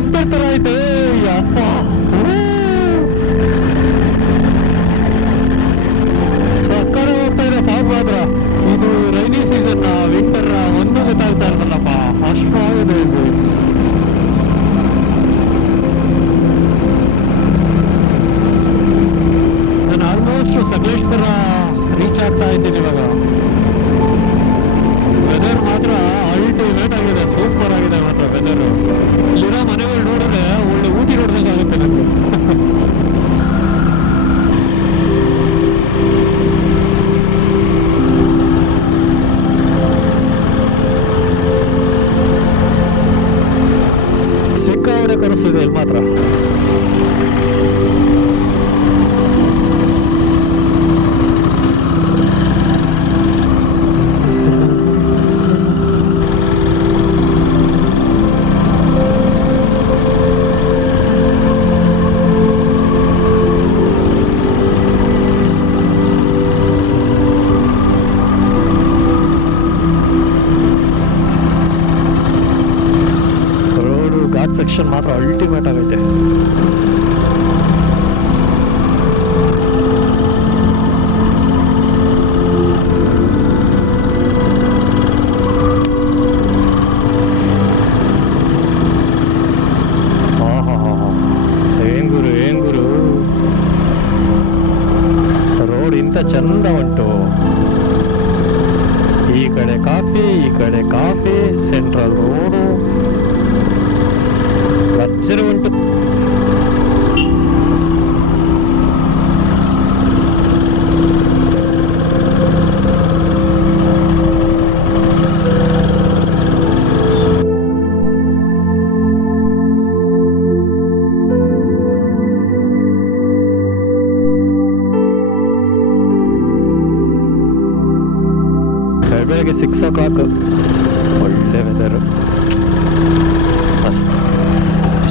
Winter ತರ ಐತೆ ಯಪ್ಪ. ಸಕ್ಕರೆ ಹೋಗ್ತಾ ಇದೆ ಫಾಗ್ ಮಾತ್ರ. ಇದು ರೈನಿ ಸೀಸನ್ ವಿಂಟರ್ ಒಂದು ಗೊತ್ತಾಗ್ತಾ ಇರಲ್ಲಪ್ಪ, ಅಷ್ಟು ಆಗಿದೆ ಇದು. ನಾನು ಆಲ್ಮೋಸ್ಟ್ ಸಕಲೇಶ್ಪುರ ರೀಚ್ ಆಗ್ತಾ ಇದ್ದೀನಿ ಇವಾಗ. ವೆದರ್ ಮಾತ್ರ ಅಲ್ಟಿಮೇಟ್ ಆಗಿದೆ, ಸೂಪರ್ ಆಗಿದೆ ಮಾತ್ರ ವೆದರ್. ಇಲ್ಲಿರೋ ಮನೆಗಳು ನೋಡಿದ್ರೆ ಒಳ್ಳೆ ಊಟಿ ನೋಡ್ದಂಗಾಗುತ್ತೆ ನನಗೆ. ಸಿಕ್ಕಾವಡೆ ಕರೆಸ್ತಿದೆ ಇಲ್ಲಿ ಮಾತ್ರ. ಸೆಕ್ಷನ್ ಮಾತ್ರ ಅಲ್ಟಿಮೇಟ್ ಆಗೈತೆ. ಏನ್ ಗುರು ರೋಡ್ ಇಂಥ ಚಂದ ಉಂಟು. ಈ ಕಡೆ ಕಾಫಿ ಸೆಂಟ್ರಲ್ ರೋಡು ಭರ್ಜರಿ ಉಂಟು. ಬೆಳಗ್ಗೆ 6 o'clock ಒಳ್ಳೆ ವೆದರು, ಮಸ್ತ್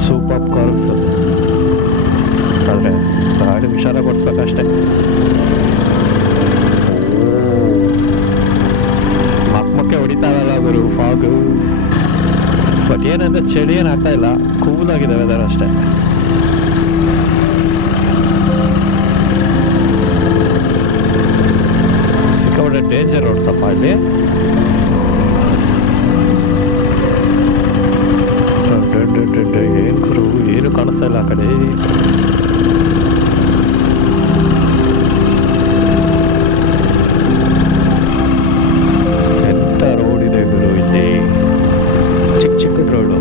ಸೂಪರ್ ಕಾರ್ಸ್. ಆದರೆ ಗಾಡಿ ಹುಷಾರಾಗಿ ಓಡಿಸ್ಬೇಕಷ್ಟೆ. ಮಕ್ಕಕ್ಕೆ ಹೊಡಿತಾರಲ್ಲ ಅವರು ಫಾಗು. ಬಟ್ ಏನಂದರೆ ಚಳಿ ಏನು ಆಗ್ತಾ ಇಲ್ಲ, ಕೂಲಾಗಿದೆ ವೆದರ್ ಅಷ್ಟೇ. ಸಿಕ್ಕಾಪಟ್ಟೆ ಡೇಂಜರ್ ರೋಡ್ಸಪ್ಪ ಅಲ್ಲಿ. ಏನು ಗುರು ಏನು ಕಾಣಿಸ್ತಾ ಇಲ್ಲ ಆ ಕಡೆ. ಎಂಥ ರೋಡ್ ಇದೆ ಗುರು ಇಲ್ಲಿ, ಚಿಕ್ಕ ರೋಡು.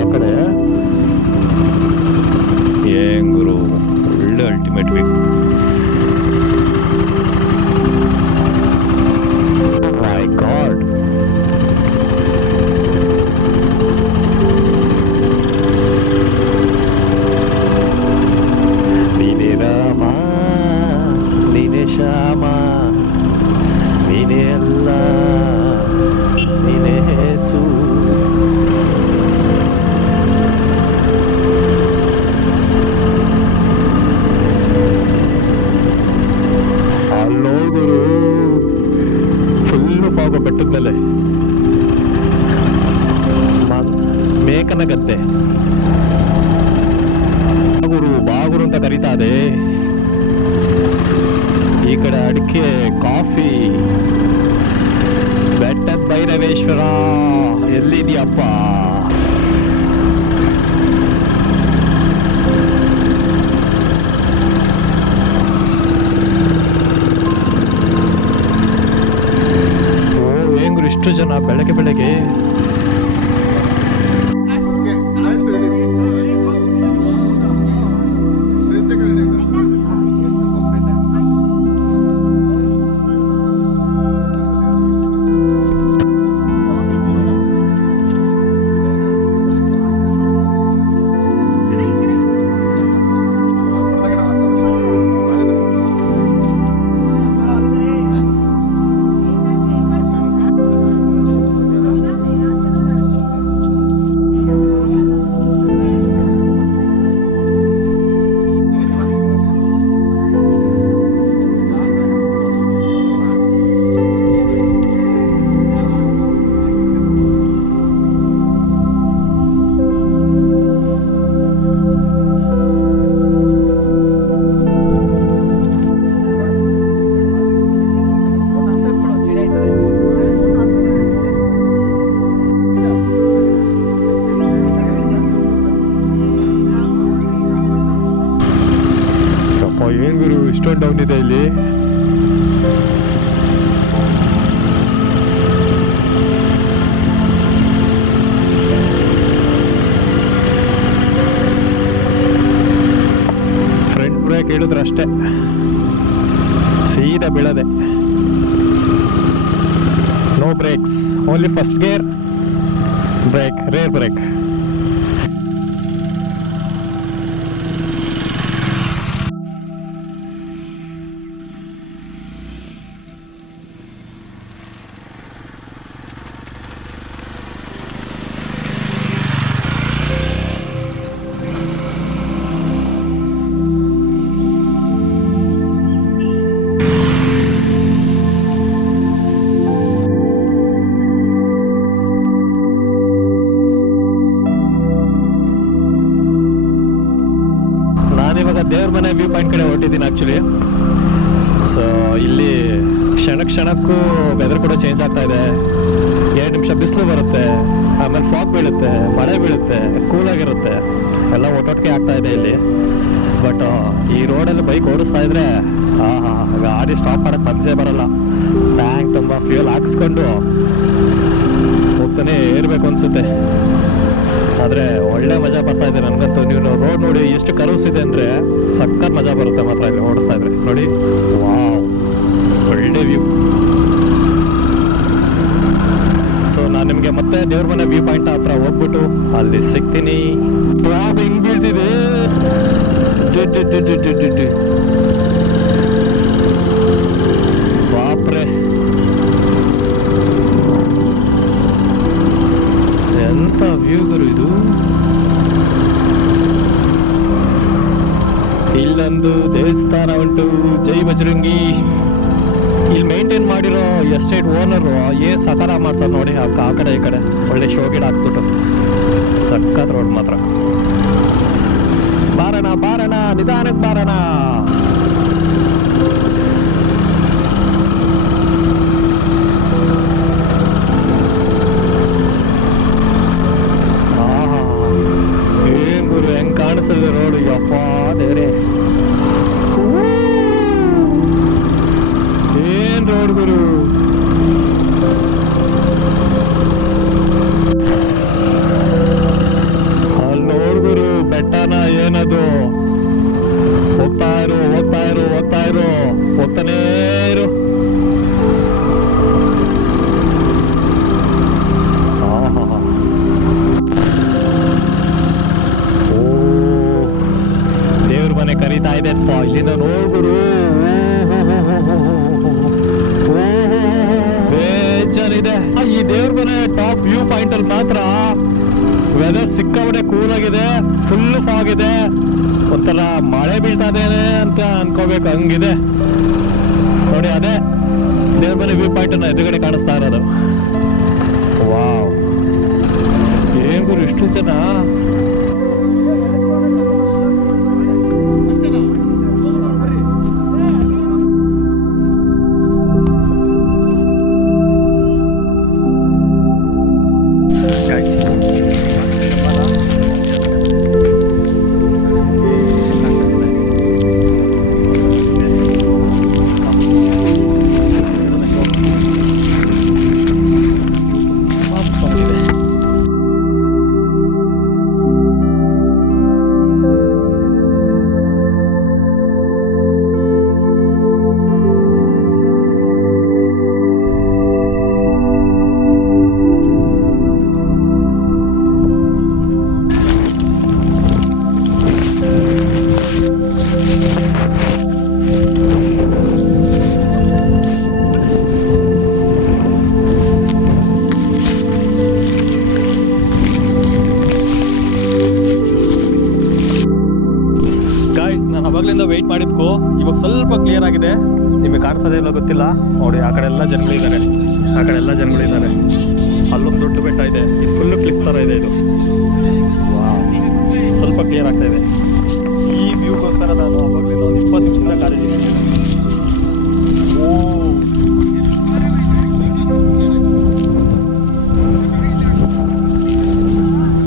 ಆ ಕಡೆ ಏನ್ ಗುರು ಒಳ್ಳೆ ಅಲ್ಟಿಮೇಟ್ ವೀಕ್. ಬೆಟ್ಟದ ಮೇಲೆ ಮೇಕನ ಗದ್ದೆ ಬಾಗುರು ಅಂತ ಕರೀತಾದೆ. ಈ ಕಡೆ ಅಡಿಕೆ, ಕಾಫಿ. ಬೆಟ್ಟದ ಭೈರವೇಶ್ವರ ಎಲ್ಲಿದೆಯಪ್ಪ? ಇಷ್ಟು ಜನ ಬೆಳಗ್ಗೆ ಏನ್ ಗುರು ಇಷ್ಟೊಂದು ಡೌನ್ ಇದೆ ಇಲ್ಲಿ. ಫ್ರಂಟ್ ಬ್ರೇಕ್ ಹೇಳಿದ್ರೆ ಅಷ್ಟೇ ಸೀದಾ ಬೀಳದೆ. No brakes, only first gear brake, rear brake. ನಾನಿವಾಗ ದೇವ್ರ ಮನೆ ವ್ಯೂ ಪಾಯಿಂಟ್ ಕಡೆ ಹೊರಟಿದ್ದೀನಿ ಆ್ಯಕ್ಚುಲಿ. ಸೊ ಇಲ್ಲಿ ಕ್ಷಣಕ್ಕೂ ವೆದರ್ ಕೂಡ ಚೇಂಜ್ ಆಗ್ತಾ ಇದೆ. 2 ನಿಮಿಷ ಬಿಸಿಲು ಬರುತ್ತೆ, ಆಮೇಲೆ ಫಾಗ್ ಬೀಳುತ್ತೆ, ಮಳೆ ಬೀಳುತ್ತೆ, ಕೂಲಾಗಿರುತ್ತೆ, ಎಲ್ಲ ಒಟ್ಟೊಟ್ಟಿಗೆ ಆಗ್ತಾ ಇದೆ ಇಲ್ಲಿ. ಬಟ್ ಈ ರೋಡಲ್ಲಿ ಬೈಕ್ ಓಡಿಸ್ತಾ ಇದ್ರೆ ಗಾಡಿ ಸ್ಟಾಪ್ ಮಾಡೋಕ್ಕೆ ಮನಸ್ಸೇ ಬರಲ್ಲ. ಟ್ಯಾಂಕ್ ತುಂಬ ಫ್ಯೂಯಲ್ ಹಾಕ್ಸ್ಕೊಂಡು ಹೋಗ್ತಾನೆ ಇರಬೇಕು ಅನಿಸುತ್ತೆ. ಆದರೆ ಒಳ್ಳೆ ಮಜಾ ಬರ್ತಾ ಇದೆ ನನಗಂತೂ. ನೀವು ರೋಡ್ ನೋಡಿ ಎಷ್ಟು ಕರ್ವ್ಸ್ ಇದೆ ಅಂದರೆ ಸಖತ್ ಮಜಾ ಬರುತ್ತೆ ಮಾತ್ರ ಇಲ್ಲಿ ಓಡಿಸ್ತಾ ಇದ್ರೆ. ನೋಡಿ, ವಾವ್, ಒಳ್ಳೆ ವ್ಯೂ. ಸೊ ನಾನು ನಿಮಗೆ ಮತ್ತೆ ದೇವ್ರ ಮನೆ ವ್ಯೂ ಪಾಯಿಂಟ್ ಹತ್ರ ಹೋಗ್ಬಿಟ್ಟು ಅಲ್ಲಿ ಸಿಗ್ತೀನಿ. ವಾವ್, ಹಿಂಗ್ ಬೀಳ್ತಿದೆ, ಬಾಪ್ರೆ, ಎಂತ ವ್ಯೂ ಗುರು ಇದು. ಇಲ್ಲೊಂದು ದೇವಸ್ಥಾನ ಉಂಟು, ಜೈ ಬಜರಂಗಿ. ಇಲ್ಲಿ ಮೇಂಟೈನ್ ಮಾಡಿರೋ ಎಸ್ಟೇಟ್ ಓನರು ಏನ್ ಸಕಾರ ಮಾಡ್ತಾರೆ ನೋಡಿ. ಆ ಕಡೆ ಈ ಕಡೆ ಒಳ್ಳೆ ಶೋ ಗಿಡ ಹಾಕ್ಬಿಟ್ಟು ಸಖತ್ ರೋಡ್ ಮಾತ್ರ. ಬಾರಣ ಬಾರಣ, ನಿಧಾನಕ್ಕೆ ಬಾರಣ. ಏನ್ ಗುರು ಹೆಂಗ್ ಕಾಣಿಸ್ತದೆ ರೋಡ್, ಯಪ್ಪ ದೇವ್ರೆ, ಏನ್ ರೋಡ್ ಗುರು. ಅಲ್ಲಿ ನೋಡ್ಗುರು ಬೆಟ್ಟನ, ಏನದು, ಹೋಗ್ತಾ ಇರು ಹೋಗ್ತಾ ಇರು ಹೋಗ್ತಾ ಇರು, ಹೋಗ್ತಾನೇ ಇರು. ದೇವ್ರ ಮನೆ ಕರೀತಾ ಇದೆ ಅಪ್ಪ, ಇಲ್ಲಿಂದ ನೋಡ್ಗುರು. ಬೇಜಾರಿದೆ. ಈ ದೇವ್ರ ಮನೆ ಟಾಪ್ ವ್ಯೂ ಪಾಯಿಂಟ್ ಅಲ್ಲಿ ಮಾತ್ರ ವೆದರ್ ಸಿಕ್ಕಾಪಟ್ಟೆ ಕೂಲ್ ಆಗಿದೆ, ಫುಲ್ ಫಾಗ್ ಇದೆ, ಒಂಥರ ಮಳೆ ಬೀಳ್ತಾ ಇದೇನೆ ಅಂತ ಅನ್ಕೋಬೇಕು, ಹಂಗಿದೆ ನೋಡಿ. ಅದೇ ದೇವ್ರ ಮನೆ ವ್ಯೂ ಪಾಯಿಂಟ್ ಅನ್ನ ಎದುರುಗಡೆ ಕಾಣಿಸ್ತಾ ಇರೋದು. ವಾವ್, ಏನ್ ಗುರು ಇಷ್ಟು ಜನ. ನಾನು ಅವಾಗಲಿಂದ ವೆಯ್ಟ್ ಮಾಡಿದ್ಕೋ ಇವಾಗ ಸ್ವಲ್ಪ ಕ್ಲಿಯರ್ ಆಗಿದೆ. ನಿಮಗೆ ಕಾಣಿಸೋದೇ ಇಲ್ಲ ಗೊತ್ತಿಲ್ಲ ನೋಡಿ, ಆ ಕಡೆ ಎಲ್ಲ ಜನಗಳಿದ್ದಾರೆ, ಆ ಕಡೆ ಎಲ್ಲ ಜನಗಳಿದ್ದಾರೆ. ಅಲ್ಲೊಂದು ದೊಡ್ಡ ಬೆಟ್ಟ ಇದೆ, ಇದು ಫುಲ್ಲು ಕ್ಲಿಫ್ ಥರ ಇದೆ. ಇದು ಸ್ವಲ್ಪ ಕ್ಲಿಯರ್ ಆಗ್ತಾ ಇದೆ. ಈ ವ್ಯೂಗೋಸ್ಕರ ನಾನು ಅವಾಗಲಿಂದ ಒಂದು 20 ನಿಮಿಷದಿಂದ ಕಾಲಿದ್ದೀನಿ.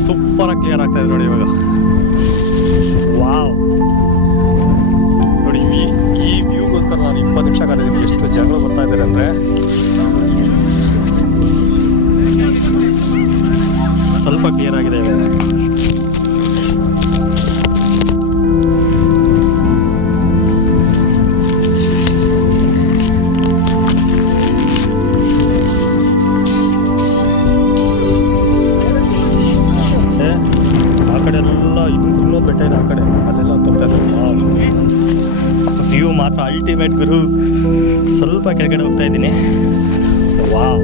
ಸೂಪರಾಗಿ ಕ್ಲಿಯರ್ ಆಗ್ತಾ ಇದೆ ನೋಡಿ ಇವಾಗ. ವಾವ್, ನೋಡಿ ಈ ಕಾಲೇಜಿಗೆ ಎಷ್ಟು ಜನಗಳು ಬರ್ತಾ ಇದ್ದಾರೆ ಅಂದರೆ ಸ್ವಲ್ಪ ಕ್ಲಿಯರ್ ಆಗಿದೆ ಇವಾಗ. ಆ ಕಡೆ ಎಲ್ಲ ಇನ್ನೊಂದು ಬೆಟ್ಟ ಇದೆ, ಆ ಕಡೆ ಅಲ್ಲೆಲ್ಲ ಹೋಗ್ತಾ ಇದ್ದಾರೆ. ವ್ಯೂ ಮಾತ್ರ ಅಲ್ಟಿಮೇಟ್ ಗುರು. ಸ್ವಲ್ಪ ಕೆಳಗಡೆ ಹೋಗ್ತಾ ಇದ್ದೀನಿ. ವಾವ್,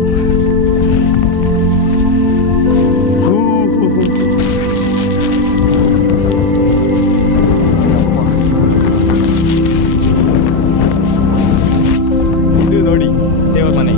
ಇದು ನೋಡಿ ದೇವ್ರ ಮನೆ.